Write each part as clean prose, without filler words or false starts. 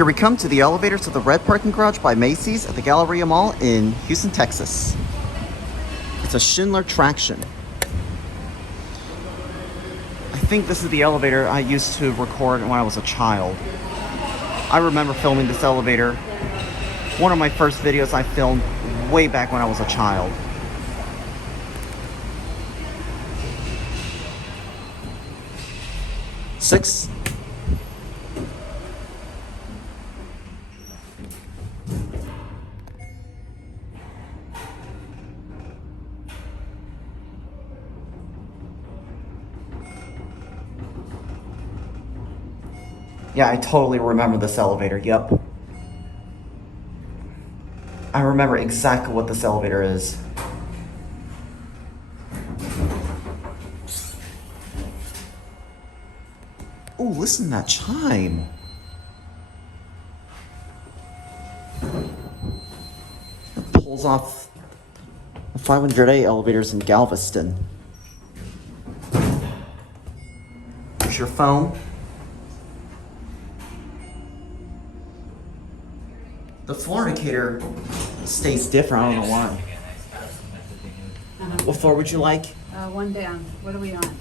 Here we come to the elevators to the red parking garage by Macy's at the Galleria Mall in Houston, Texas. It's a Schindler traction. I think this is the elevator I used to record when I was a child. I remember filming this elevator. One of my first videos I filmed way back when I was a child. Six. Yeah, I totally remember this elevator, yep. I remember exactly what this elevator is. Oh, listen to that chime. It pulls off the 500A elevators in Galveston. Here's your phone. The floor indicator stays different, I don't know why. What floor would you like? One down. What are we on?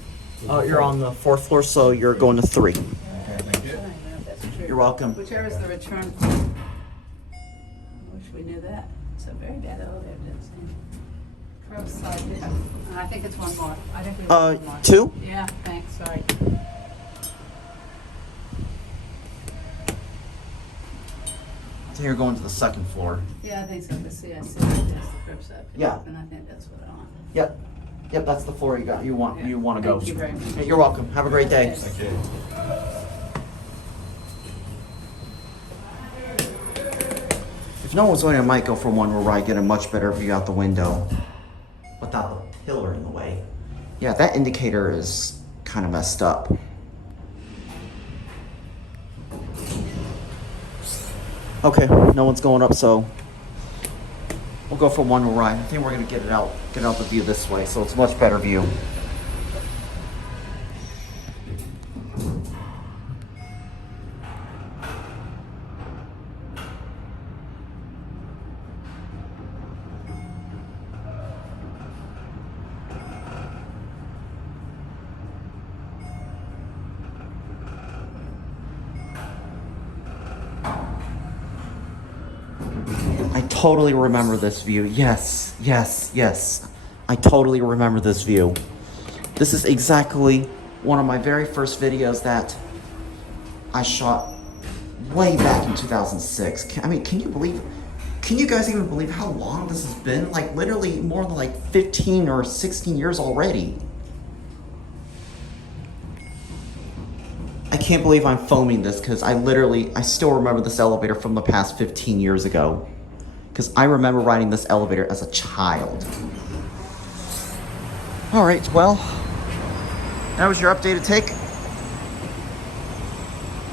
You're on the 4th floor, so you're going to 3. I don't even know if that's true. You're welcome. Whichever is the return. I wish we knew that. It's a very bad elevator, doesn't it? Curbside, yeah. I think it's one more. I think we have one more. 2? Yeah, thanks, sorry. So you're going to the 2nd floor. Yeah, I think so. Let's see, I see that's the curbside. Yeah. And I think that's what I want. Yep. Yep, that's the floor you want Yeah. to go. Thank you very much. Yeah, you're welcome. Have a great day. Yes. Thank you. If no one's going, I might go for one where I get a much better view out the window without the pillar in the way. Yeah, that indicator is kind of messed up. Okay, no one's going up, so we'll go for one where I think we're gonna get out the view this way, so it's a much better view. I totally remember this view. Yes, yes, yes. I totally remember this view. This is exactly one of my very first videos that I shot way back in 2006. Can you guys even believe how long this has been? Like literally more than like 15 or 16 years already. I can't believe I'm filming this because I still remember this elevator from the past 15 years ago. Because I remember riding this elevator as a child. Alright, well, that was your updated take.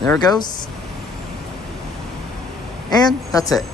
There it goes. And that's it.